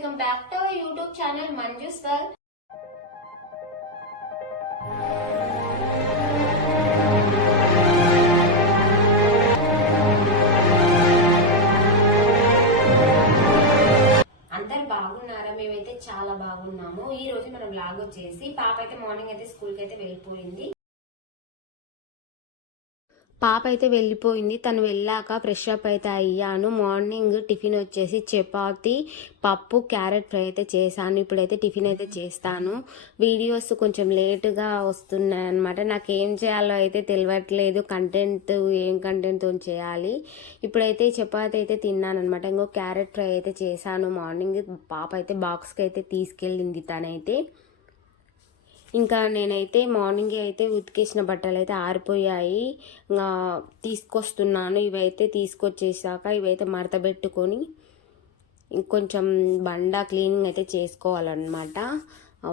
Welcome back to our YouTube channel Manju sir. అందరు బాగున్నారా? మేమైతే చాలా బాగున్నాము. ఈ రోజు మనం లాగ్ వచ్చేసి పాప అయితే మార్నింగ్ అయితే స్కూల్కి అయితే వెళ్ళిపోయింది. పాప అయితే వెళ్ళిపోయింది. తను వెళ్ళాక ఫ్రెష్ అప్ అయితే అయ్యాను. మార్నింగ్ టిఫిన్ వచ్చేసి చపాతి పప్పు క్యారెట్ ఫ్రై అయితే చేశాను. ఇప్పుడైతే టిఫిన్ అయితే చేస్తాను. వీడియోస్ కొంచెం లేటుగా వస్తున్నాయి అనమాట నాకు ఏం చేయాలో అయితే తెలియట్లేదు కంటెంట్ ఏం కంటెంట్తో చేయాలి. ఇప్పుడైతే చపాతి అయితే తిన్నాను అనమాట ఇంకో క్యారెట్ ఫ్రై అయితే చేశాను. మార్నింగ్ పాప అయితే బాక్స్కి అయితే తీసుకెళ్ళింది తనైతే. ఇంకా నేనైతే మార్నింగే అయితే ఉతికేసిన బట్టలు అయితే ఆరిపోయాయి. ఇంకా తీసుకొస్తున్నాను. ఇవైతే తీసుకొచ్చేసాక ఇవైతే మడతబెట్టుకొని ఇంకొంచెం బండ క్లీనింగ్ అయితే చేసుకోవాలన్నమాట.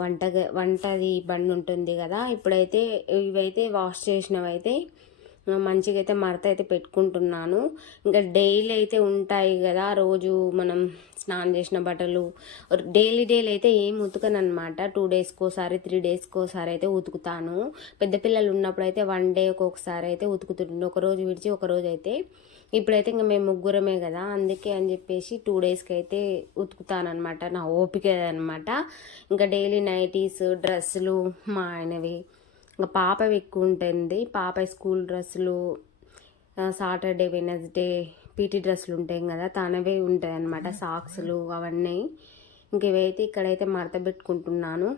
వంట వంటది బండి ఉంటుంది కదా ఇప్పుడైతే ఇవైతే వాష్ చేసినవి అయితే మంచిగా అయితే మడత అయితే పెట్టుకుంటున్నాను. ఇంకా డైలీ అయితే ఉంటాయి కదా రోజు మనం స్నానం చేసిన బట్టలు. డైలీ డైలీ అయితే ఏం ఉతకను అనమాట టూ డేస్కి ఒకసారి త్రీ డేస్కి ఒకసారి అయితే ఉతుకుతాను. పెద్ద పిల్లలు ఉన్నప్పుడు అయితే వన్ డే ఒక్కొక్కసారి అయితే ఉతుకుతుండే. ఒకరోజు విడిచి ఒకరోజు అయితే. ఇప్పుడైతే ఇంకా మేము ముగ్గురమే కదా అందుకే అని చెప్పేసి టూ డేస్కి అయితే ఉతుకుతానమాట నా ఓపిక అనమాట ఇంకా డైలీ నైటీస్ డ్రెస్సులు మా ఆయనవి. ఇంకా పాప ఎక్కువ ఉంటుంది పాప స్కూల్ డ్రెస్సులు సాటర్డే వెనస్డే పీటీ డ్రెస్సులు ఉంటాయి కదా తనవే ఉంటాయి అనమాట సాక్స్లు అవన్నీ. ఇంక ఇవైతే ఇక్కడైతే మడత పెట్టుకుంటున్నాను.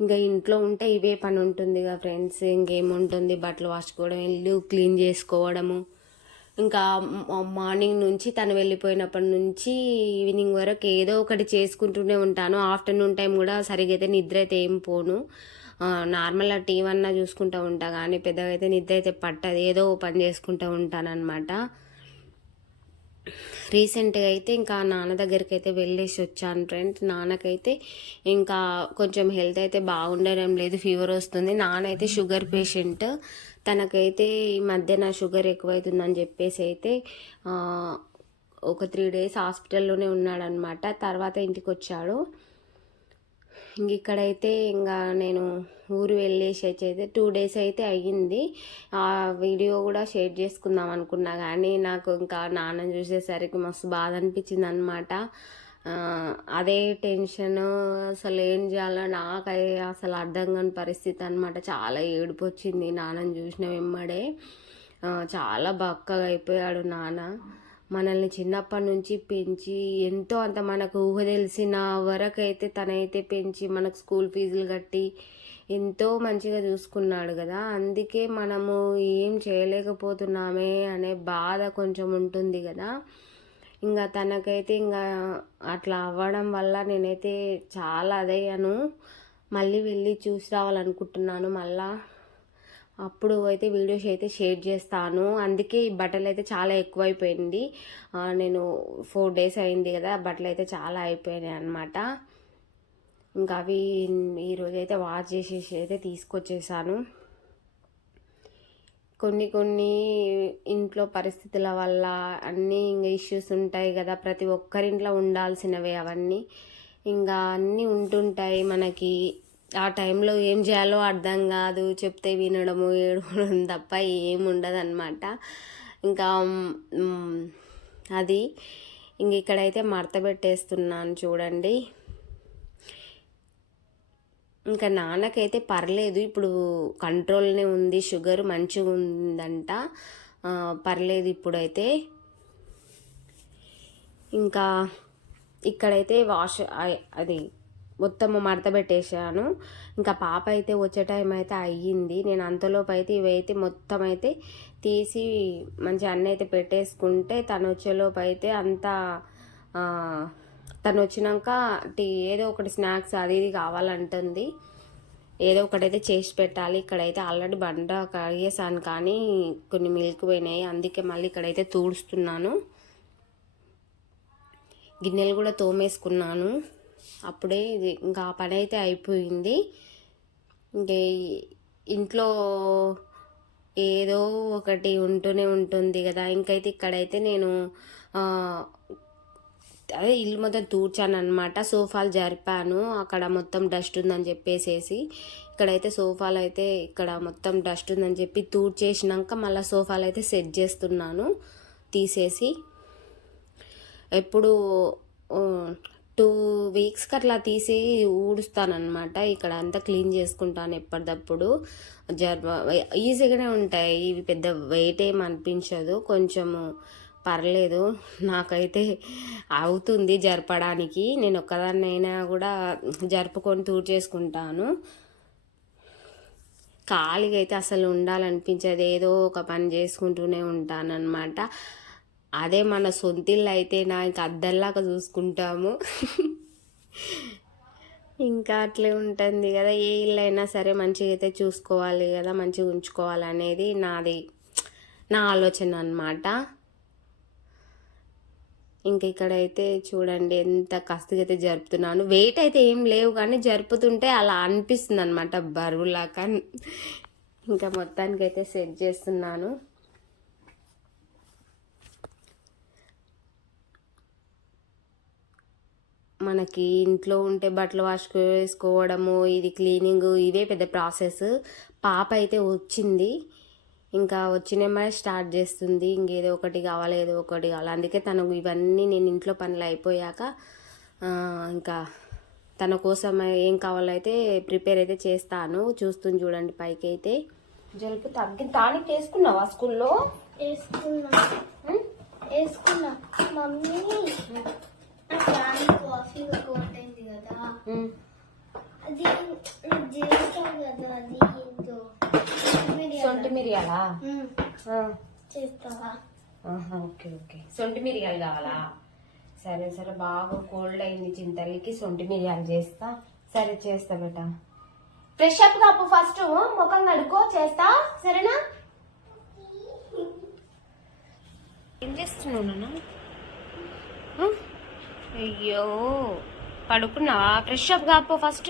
ఇంకా ఇంట్లో ఉంటే ఇవే పని ఉంటుంది ఇక ఫ్రెండ్స్ ఇంకేముంటుంది? బట్టలు వాసుకోవడం ఇల్లు క్లీన్ చేసుకోవడము. ఇంకా మార్నింగ్ నుంచి తను వెళ్ళిపోయినప్పటి నుంచి ఈవినింగ్ వరకు ఏదో ఒకటి చేసుకుంటూనే ఉంటాను. ఆఫ్టర్నూన్ టైం కూడా సరిగైతే అయితే నిద్ర అయితే ఏం పోను. నార్మల్గా టీవీ అన్నా చూసుకుంటూ ఉంటా కానీ పెద్దగా అయితే నిద్ర అయితే పట్టదు. ఏదో పని చేసుకుంటూ ఉంటానన్నమాట. రీసెంట్గా అయితే ఇంకా నాన్న దగ్గరికి అయితే వెళ్ళేసి వచ్చాను ఫ్రెండ్స్ నాన్నకైతే ఇంకా కొంచెం హెల్త్ అయితే బాగుండడం లేదు ఫీవర్ వస్తుంది. నాన్న అయితే షుగర్ పేషెంట్ తనకైతే ఈ మధ్య నా షుగర్ ఎక్కువైతుందని చెప్పేసి అయితే ఒక త్రీ డేస్ హాస్పిటల్లోనే ఉన్నాడనమాట తర్వాత ఇంటికి వచ్చాడు ఇంక ఇక్కడైతే ఇంకా నేను ఊరు వెళ్ళేసి అయితే టూ డేస్ అయితే అయ్యింది. ఆ వీడియో కూడా షేర్ చేసుకుందాం అనుకున్నా కానీ నాకు ఇంకా నాన్న చూసేసరికి మస్తు బాధ అనిపించింది అనమాట అదే టెన్షన్ అసలు ఏం చేయాలో నాకు అసలు అర్థం కాని పరిస్థితి అనమాట చాలా ఏడుపు వచ్చింది నాన్నని చూసిన వెమ్మడే చాలా బక్కగా అయిపోయాడు నాన్న. మనల్ని చిన్నప్పటి నుంచి పెంచి ఎంతో అంత మనకు ఊహ తెలిసిన వరకైతే తనైతే పెంచి మనకు స్కూల్ ఫీజులు కట్టి ఎంతో మంచిగా చూసుకున్నాడు కదా. అందుకే మనము ఏం చేయలేకపోతున్నామే అనే బాధ కొంచెం ఉంటుంది కదా. ఇంకా తనకైతే ఇంకా అట్లా అవ్వడం వల్ల నేనైతే చాలా అదయ్యాను. మళ్ళీ వెళ్ళి చూసి రావాలనుకుంటున్నాను మళ్ళా. అప్పుడు అయితే వీడియోస్ అయితే షేర్ చేస్తాను. అందుకే ఈ బట్టలు అయితే చాలా ఎక్కువైపోయింది. నేను ఫోర్ డేస్ అయింది కదా బట్టలు అయితే చాలా అయిపోయినాయి అనమాట ఇంకా అవి ఈరోజు అయితే వాష్ చేసేసి అయితే తీసుకొచ్చేసాను. కొన్ని కొన్ని ఇంట్లో పరిస్థితుల వల్ల అన్నీ ఇంకా ఇష్యూస్ ఉంటాయి కదా ప్రతి ఒక్కరింట్లో ఉండాల్సినవే అవన్నీ. ఇంకా అన్నీ ఉంటుంటాయి మనకి. ఆ టైంలో ఏం చేయాలో అర్థం కాదు. చెప్తే వినడము ఏడవడం తప్ప ఏముండదు అనమాట ఇంకా అది ఇంక ఇక్కడైతే మడత పెట్టేస్తున్నాను చూడండి. ఇంకా నాన్నకైతే పర్లేదు. ఇప్పుడు కంట్రోల్నే ఉంది షుగర్ మంచిగా ఉందంట. పర్లేదు ఇప్పుడైతే. ఇంకా ఇక్కడైతే వాష్ అది మొత్తము మడతపెట్టేశాను. ఇంకా పాప అయితే వచ్చే టైం అయితే అయ్యింది. నేను అంతలోపు అయితే ఇవైతే మొత్తం అయితే తీసి మంచి అన్న అయితే పెట్టేసుకుంటే తను వచ్చేలోపు అయితే అంతా తను వచ్చినాక టీ ఏదో ఒకటి స్నాక్స్ అది ఇది కావాలంటుంది. ఏదో ఒకటైతే చేసి పెట్టాలి. ఇక్కడైతే ఆల్రెడీ బండ కడిగేసాను కానీ కొన్ని మిల్క్ పోయినాయి. అందుకే మళ్ళీ ఇక్కడైతే తూడుస్తున్నాను. గిన్నెలు కూడా తోమేసుకున్నాను. అప్పుడే ఇది ఇంకా ఆ పని అయితే అయిపోయింది. ఇంకా ఇంట్లో ఏదో ఒకటి ఉంటూనే ఉంటుంది కదా. ఇంకైతే ఇక్కడైతే నేను అదే ఇల్లు మొత్తం తూడ్చాను అనమాట సోఫాలు జరిపాను. అక్కడ మొత్తం డస్ట్ ఉందని చెప్పేసేసి ఇక్కడైతే సోఫాలు అయితే ఇక్కడ మొత్తం డస్ట్ ఉందని చెప్పి తూడ్చేసినాక మళ్ళీ సోఫాలు అయితే సెట్ చేస్తున్నాను. తీసేసి ఎప్పుడు టూ వీక్స్కి అట్లా తీసి ఊడుస్తానమాట ఇక్కడ అంతా క్లీన్ చేసుకుంటాను ఎప్పటిదప్పుడు. జర్మ ఈజీగానే ఉంటాయి. ఇవి పెద్ద వెయిట్ ఏం అనిపించదు. కొంచెము పర్లేదు. నాకైతే అవుతుంది జరపడానికి. నేను ఒక్కదాన్నైనా కూడా జరుపుకొని తూర్ చేసుకుంటాను. ఖాళీగా అయితే అసలు ఉండాలనిపించదు. ఏదో ఒక పని చేసుకుంటూనే ఉంటానన్నమాట. అదే మన సొంతిల్లు అయితే నా ఇంకా అద్దల్లాగా చూసుకుంటాము. ఇంకా అట్లే ఉంటుంది కదా ఏ ఇల్లు అయినా సరే మంచిగా అయితే చూసుకోవాలి కదా మంచిగా ఉంచుకోవాలి అనేది నాది నా ఆలోచన అన్నమాట. ఇంకా ఇక్కడైతే చూడండి ఎంత కసిగా అయితే జరుపుతున్నాను. వెయిట్ అయితే ఏం లేవు కానీ జరుపుతుంటే అలా అనిపిస్తుంది అనమాట బరువులాగా. ఇంకా మొత్తానికైతే సెట్ చేస్తున్నాను. మనకి ఇంట్లో ఉంటే బట్టలు వాష్ వేసుకోవడము ఇది క్లీనింగ్ ఇవే పెద్ద ప్రాసెస్. పాప అయితే వచ్చింది. ఇంకా వచ్చిన స్టార్ట్ చేస్తుంది. ఇంకేదో ఒకటి కావాలి ఏదో ఒకటి కావాలి. అందుకే తనకు ఇవన్నీ నేను ఇంట్లో పనులు అయిపోయాక ఆ, ఇంకా తన కోసం ఏం కావాలైతే ప్రిపేర్ అయితే చేస్తాను. చూస్తుంది చూడండి పైకి అయితే. జలుపు తగ్గి టానిక్ వేసుకున్నావా స్కూల్లో? వేసుకున్నా. వేసుకున్నా. మమ్మీ. సొంటి మిరియాలా? Okay okay. సొంటి మిరియాలు కావాలా? సరే సరే బాగా కోల్డ్ అయింది చింతల్లికి సొంటి మిరియాలు చేస్తా. సరే చేస్తా బేట. ఫ్రెష్ అప్ కాపు ఫస్ట్ ముఖం కడుకో చేస్తా. సరేనా? ఏం చేస్తున్నావు నాన్న? అయ్యో పడుకున్నా ఫ్రెష్ అప్ కాపో ఫస్ట్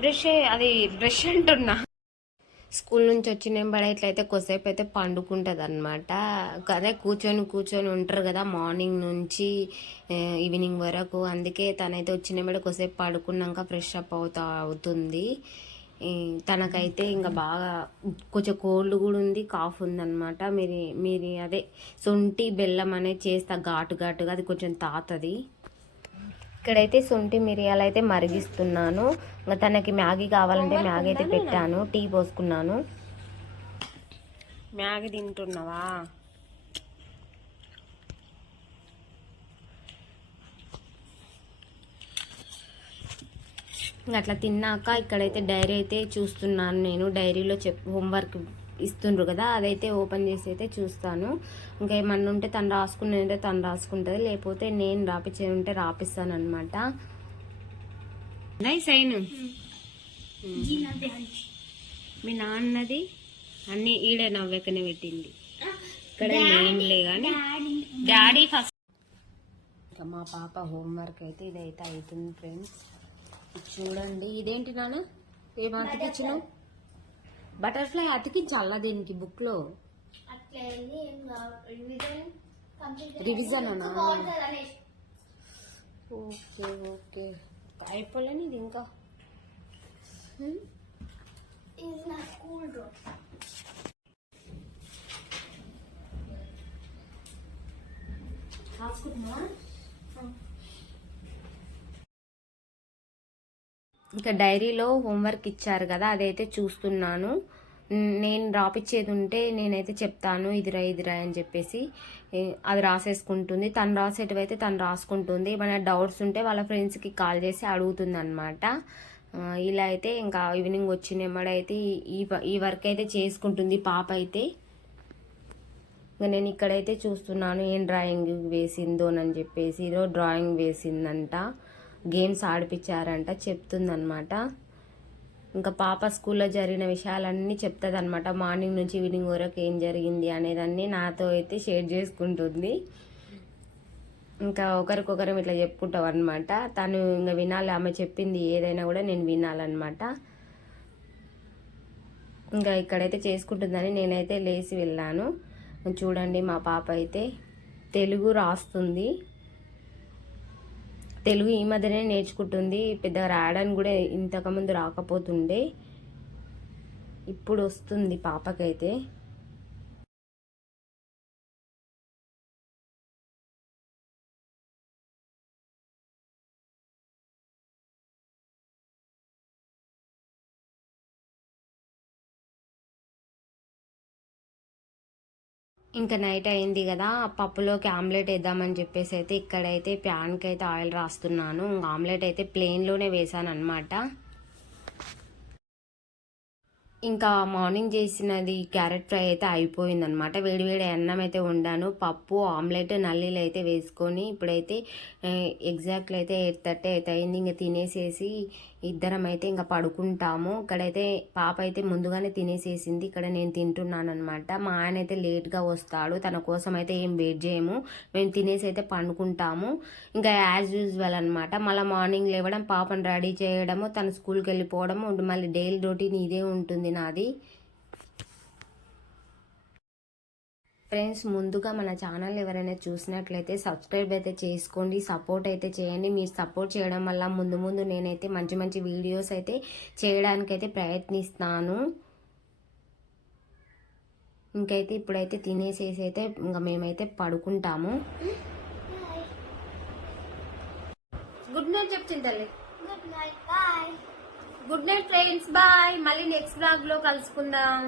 బ్రష్ అది బ్రష్ అంటున్నా. స్కూల్ నుంచి వచ్చిన బడ ఇట్లయితే కొద్దిసేపు అయితే పండుకుంటుంది అనమాట అదే కూర్చొని కూర్చొని ఉంటారు కదా మార్నింగ్ నుంచి ఈవినింగ్ వరకు. అందుకే తనైతే వచ్చిన బడి కొద్దిసేపు పడుకున్నాక ఫ్రెష్ అప్ అవుతా అవుతుంది. తనకైతే ఇంకా బాగా కొంచెం కోల్డ్ కూడా ఉంది కాఫ్ ఉందన్నమాట. మీరు మీరు అదే సొంటి బెల్లం అనేది చేస్తా ఘాటు ఘాటుగా అది కొంచెం తాతది. ఇక్కడైతే సొంటి మిరియాలు అయితే మరిగిస్తున్నాను. ఇంకా తనకి మ్యాగీ కావాలంటే మ్యాగీ అయితే పెట్టాను టీ పోసుకున్నాను. మ్యాగీ తింటున్నావా? అట్లా తిన్నాక ఇక్కడైతే డైరీ అయితే చూస్తున్నాను నేను. డైరీలో చెప్ హోంవర్క్ ఇస్తుండ్రు కదా అదైతే ఓపెన్ చేసి అయితే చూస్తాను. ఇంకా ఏమన్నా ఉంటే తను రాసుకునే ఉంటే తను రాసుకుంటుంది లేకపోతే నేను రాపిచ్చే ఉంటే రాపిస్తాను అనమాట సైను మీ నాన్నది అన్ని ఈడే నవ్వెకనే పెట్టింది. ఇక్కడ నేనులే కానీ డాడీ ఫస్ట్ ఇంకా మా పాప హోంవర్క్ అయితే ఇదైతే అవుతుంది ఫ్రెండ్స్. చూడండి. ఇదేంటి నాన్న? ఏం అతికిచ్చినావు బటర్ఫ్లై. అతికించాలా దీనికి బుక్లో? Revision okay okay. అయిపోలేని ఇది ఇంకా. హ్మ్? ఇది నా స్కూల్ డ్రెస్ ఇంకా డైరీలో హోంవర్క్ ఇచ్చారు కదా అదైతే చూస్తున్నాను. నేను రాపిచ్చేది ఉంటే నేనైతే చెప్తాను ఇదిరా ఇదిరా అని చెప్పేసి అది రాసేసుకుంటుంది. తను రాసేటివైతే తను రాసుకుంటుంది. ఏమైనా డౌట్స్ ఉంటే వాళ్ళ ఫ్రెండ్స్కి కాల్ చేసి అడుగుతుంది అనమాట ఇలా అయితే ఇంకా ఈవినింగ్ వచ్చిన ఎమ్మడైతే ఈ ఈ వర్క్ అయితే చేసుకుంటుంది పాప అయితే. ఇంకా నేను ఇక్కడైతే చూస్తున్నాను ఏం డ్రాయింగ్ వేసిందోనని చెప్పేసి ఏదో డ్రాయింగ్ వేసిందంట. గేమ్స్ ఆడిపించారంట చెప్తుందనమాట ఇంకా పాప స్కూల్లో జరిగిన విషయాలన్నీ చెప్తుంది అనమాట మార్నింగ్ నుంచి ఈవినింగ్ వరకు ఏం జరిగింది అనేదాన్ని నాతో అయితే షేర్ చేసుకుంటుంది. ఇంకా ఒకరికొకరం ఇట్లా చెప్పుకుంటాం అనమాట తను ఇంకా వినాలి ఆమె చెప్పింది ఏదైనా కూడా నేను వినాలన్నమాట. ఇంకా ఇక్కడైతే చేసుకుంటుందని నేనైతే లేచి వెళ్ళాను. చూడండి మా పాప అయితే తెలుగు రాస్తుంది. తెలుగు ఈ మధ్యనే నేర్చుకుంటుంది. పెద్దగా రాయడానికి కూడా ఇంతకుముందు రాకపోతుండే. ఇప్పుడు వస్తుంది పాపకైతే. ఇంకా నైట్ అయింది కదా పప్పులోకి ఆమ్లెట్ వేద్దామని చెప్పేసి అయితే ఇక్కడైతే ప్యాన్కి అయితే ఆయిల్ రాస్తున్నాను. ఆమ్లెట్ అయితే ప్లెయిన్లోనే వేసాను అనమాట ఇంకా మార్నింగ్ చేసినది క్యారెట్ ఫ్రై అయితే అయిపోయింది అనమాట వేడివేడి అన్నం అయితే వండాను. పప్పు ఆమ్లెట్ నల్లీలు అయితే వేసుకొని ఇప్పుడైతే ఎగ్జాక్ట్లీ అయితే ఎయిట్ థర్టీ అయితే అయింది. ఇంకా తినేసేసి ఇద్దరం అయితే ఇంకా పడుకుంటాము. ఇక్కడైతే పాప అయితే ముందుగానే తినేసేసింది. ఇక్కడ నేను తింటున్నాను అనమాట మా ఆయన అయితే లేట్గా వస్తాడు. తన కోసం అయితే ఏం వెయిట్ చేయము. మేము తినేసి అయితే పండుకుంటాము. ఇంకా యాజ్ యూజువల్ అనమాట మళ్ళీ మార్నింగ్ లేవడం పాపను రెడీ చేయడము తన స్కూల్కి వెళ్ళిపోవడము మళ్ళీ డైలీ రొటీన్ ఇదే ఉంటుంది నాది ఫ్రెండ్స్ ముందుగా మన ఛానల్ ఎవరైనా చూసినట్లయితే సబ్స్క్రైబ్ అయితే చేసుకోండి సపోర్ట్ అయితే చేయండి మీరు సపోర్ట్ చేయడం వల్ల ముందు ముందు నేనైతే మంచి మంచి వీడియోస్ అయితే చేయడానికైతే ప్రయత్నిస్తాను ఇంకైతే ఇప్పుడైతే తినేసేసి అయితే ఇంకా మేమైతే పడుకుంటాము గుడ్ నైట్ చెప్తుంది తల్లి Good night. Bye. Good night friends bye మళ్ళీ నెక్స్ట్ బ్లాగ్లో కలుసుకుందాం.